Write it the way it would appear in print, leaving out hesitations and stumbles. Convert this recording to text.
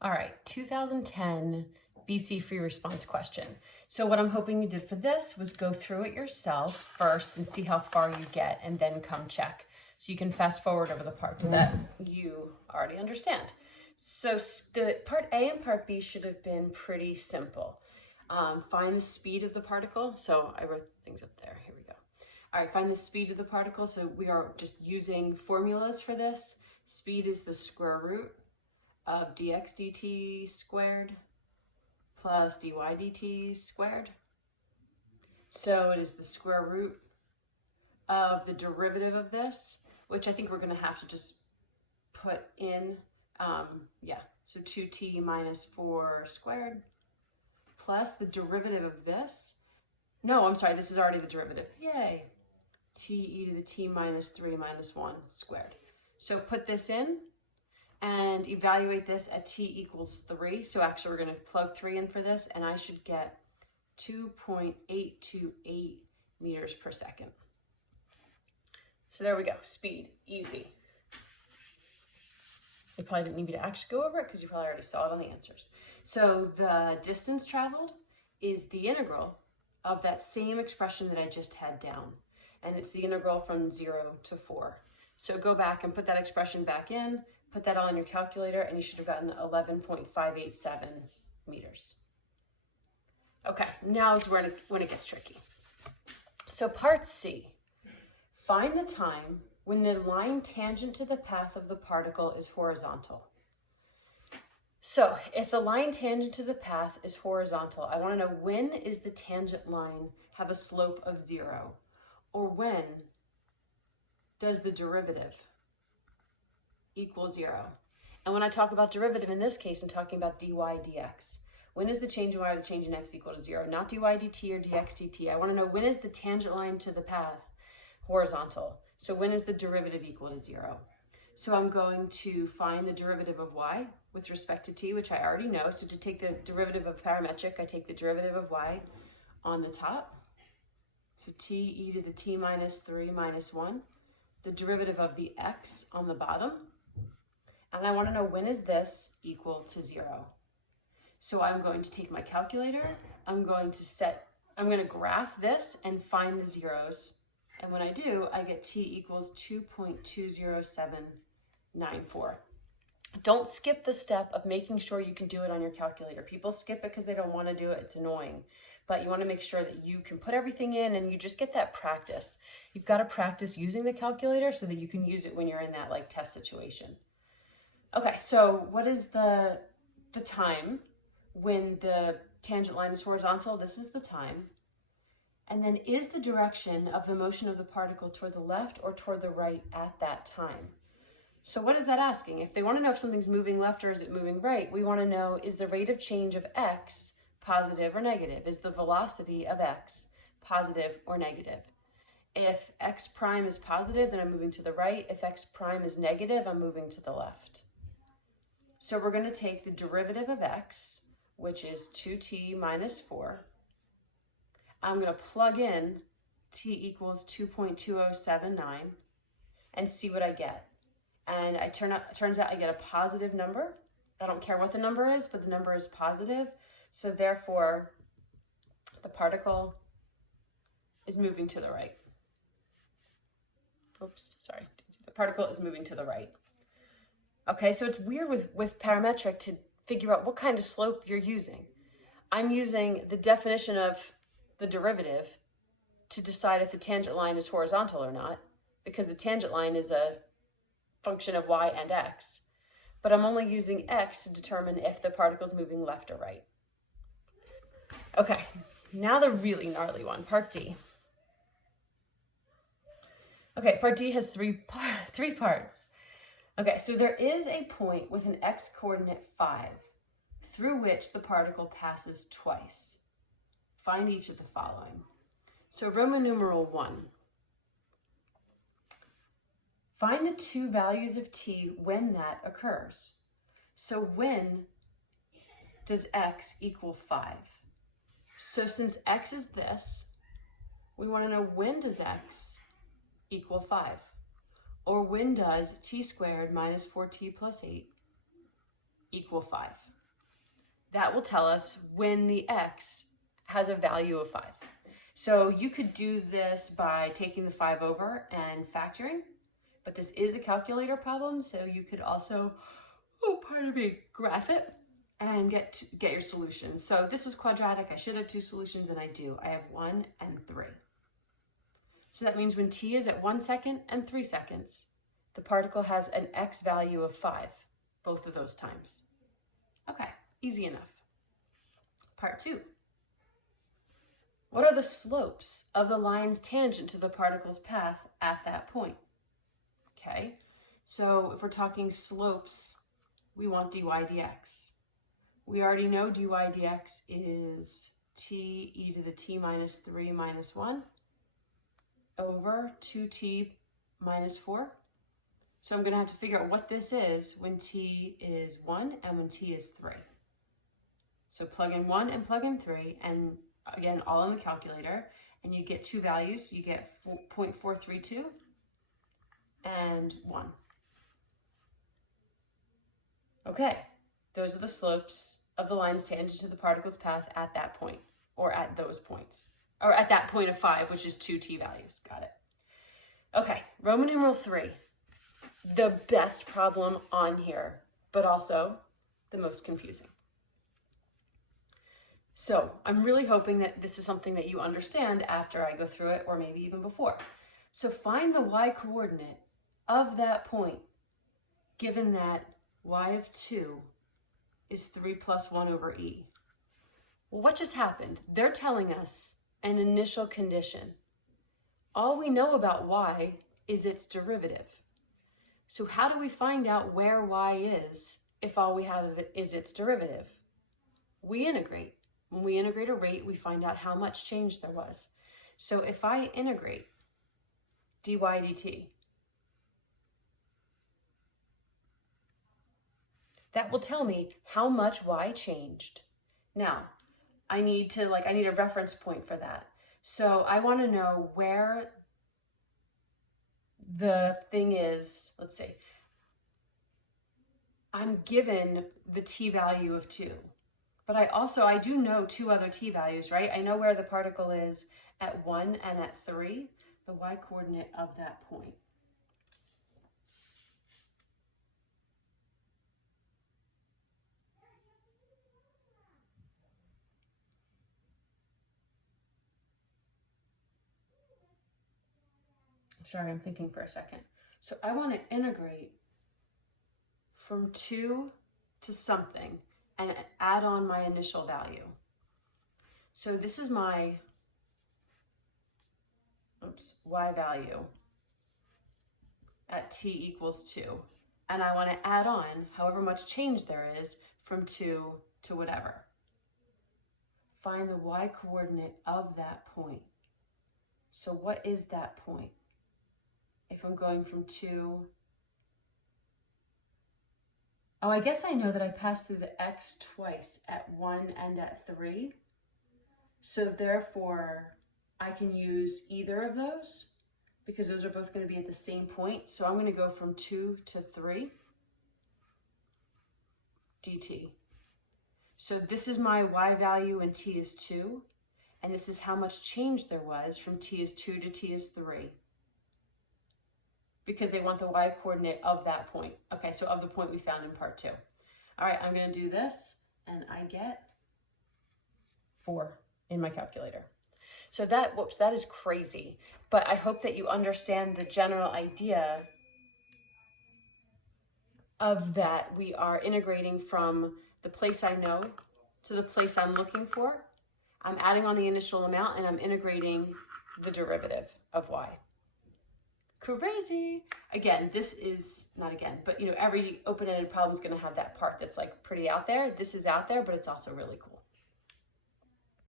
All right, 2010 BC free response question. So what I'm hoping you did for this was go through it yourself first and see how far you get and then come check. So you can fast forward over the parts that you already understand. So the part A and part B should have been pretty simple. Find the speed of the particle. So I wrote things up there, here we go. All right, find the speed of the particle. So we are just using formulas for this. Speed is the square root of dx dt squared plus dy dt squared. So it is the square root of the derivative of this, which I think we're going to have to just put in, so 2t minus 4 squared plus the derivative of this. No, I'm sorry, this is already the derivative. Yay! T e to the t minus 3 minus 1 squared. So put this in and evaluate this at t equals 3. So actually we're going to plug 3 in for this, and I should get 2.828 meters per second. So there we go, speed, easy. I probably didn't need me to actually go over it because you probably already saw it on the answers. So the distance traveled is the integral of that same expression that I just had down. And it's the integral from 0 to 4. So go back and put that expression back in, put that on your calculator, and you should have gotten 11.587 meters. Okay, now is when it gets tricky. So part C, find the time when the line tangent to the path of the particle is horizontal. So if the line tangent to the path is horizontal, I want to know when is the tangent line have a slope of 0? Or when does the derivative equal 0? And when I talk about derivative in this case, I'm talking about dy dx. When is the change in y or the change in x equal to 0? Not dy dt or dx dt. I want to know when is the tangent line to the path horizontal. So when is the derivative equal to 0? So I'm going to find the derivative of y with respect to t, which I already know. So to take the derivative of parametric, I take the derivative of y on the top. So t e to the t minus 3 minus 1. The derivative of the x on the bottom. And I want to know when is this equal to 0. So I'm going to take my calculator. I'm going to graph this and find the zeros. And when I do, I get t equals 2.20794. Don't skip the step of making sure you can do it on your calculator. People skip it because they don't want to do it. It's annoying. But you want to make sure that you can put everything in and you just get that practice. You've got to practice using the calculator so that you can use it when you're in that test situation. Okay, so what is the time when the tangent line is horizontal? This is the time. And then is the direction of the motion of the particle toward the left or toward the right at that time? So what is that asking? If they want to know if something's moving left or is it moving right, we want to know, is the rate of change of x positive or negative? Is the velocity of x positive or negative? If x prime is positive, then I'm moving to the right. If x prime is negative, I'm moving to the left. So we're going to take the derivative of x, which is 2t minus 4. I'm going to plug in t equals 2.2079 and see what I get. And it turns out I get a positive number. I don't care what the number is, but the number is positive. So therefore, the particle is moving to the right. Oops, sorry. The particle is moving to the right. Okay, so it's weird with parametric to figure out what kind of slope you're using. I'm using the definition of the derivative to decide if the tangent line is horizontal or not, because the tangent line is a function of y and x. But I'm only using x to determine if the particle is moving left or right. Okay, now the really gnarly one, part D. Okay, part D has three parts. Okay, so there is a point with an x coordinate 5 through which the particle passes twice. Find each of the following. So Roman numeral 1. Find the two values of t when that occurs. So when does x equal 5? So since x is this, we want to know when does x equal 5? Or when does t squared minus 4t plus 8 equal 5? that will tell us when the x has a value of 5. So you could do this by taking the 5 over and factoring, but this is a calculator problem, so you could also, graph it and get your solution. So this is quadratic. I should have 2 solutions, and I do. I have 1 and 3. So that means when t is at 1 second and 3 seconds, the particle has an x value of 5, both of those times. Okay, easy enough. Part 2. What are the slopes of the lines tangent to the particle's path at that point? Okay, so if we're talking slopes, we want dy dx. We already know dy dx is t e to the t minus 3 minus 1 over 2t minus 4. So I'm going to have to figure out what this is when t is 1 and when t is 3. So plug in 1 and plug in 3, and again, all in the calculator, and you get 2 values. You get 0.432 and 1. Okay, those are the slopes of the lines tangent to the particle's path at that point, or at those points, or at that point of 5, which is 2 t values. Got it. Okay, Roman numeral 3, the best problem on here, but also the most confusing. So I'm really hoping that this is something that you understand after I go through it, or maybe even before. So find the y coordinate of that point, given that y of 2 is 3 plus 1 over e. Well, what just happened? They're telling us an initial condition. All we know about y is its derivative. So how do we find out where y is if all we have of it is its derivative? We integrate. When we integrate a rate, we find out how much change there was. So if I integrate dy dt, that will tell me how much y changed. Now, I need a reference point for that. So I want to know where the thing is. Let's see. I'm given the t value of 2. But I do know 2 other t values, right? I know where the particle is at 1 and at 3, the y coordinate of that point. Sorry, I'm thinking for a second. So I want to integrate from 2 to something and add on my initial value. So this is my y value at t equals 2. And I want to add on however much change there is from 2 to whatever. Find the y coordinate of that point. So what is that point? If I'm going from 2, I guess I know that I pass through the x twice at 1 and at 3. So therefore, I can use either of those because those are both going to be at the same point. So I'm going to go from 2 to 3 dt. So this is my y value when t is 2, and this is how much change there was from t is 2 to t is 3. Because they want the y coordinate of that point. Okay, so of the point we found in part 2. All right, I'm going to do this, and I get 4 in my calculator. So that is crazy. But I hope that you understand the general idea of that we are integrating from the place I know to the place I'm looking for. I'm adding on the initial amount, and I'm integrating the derivative of y. Crazy. Again, this is not again, but every open-ended problem is going to have that part that's like pretty out there. This is out there, but it's also really cool.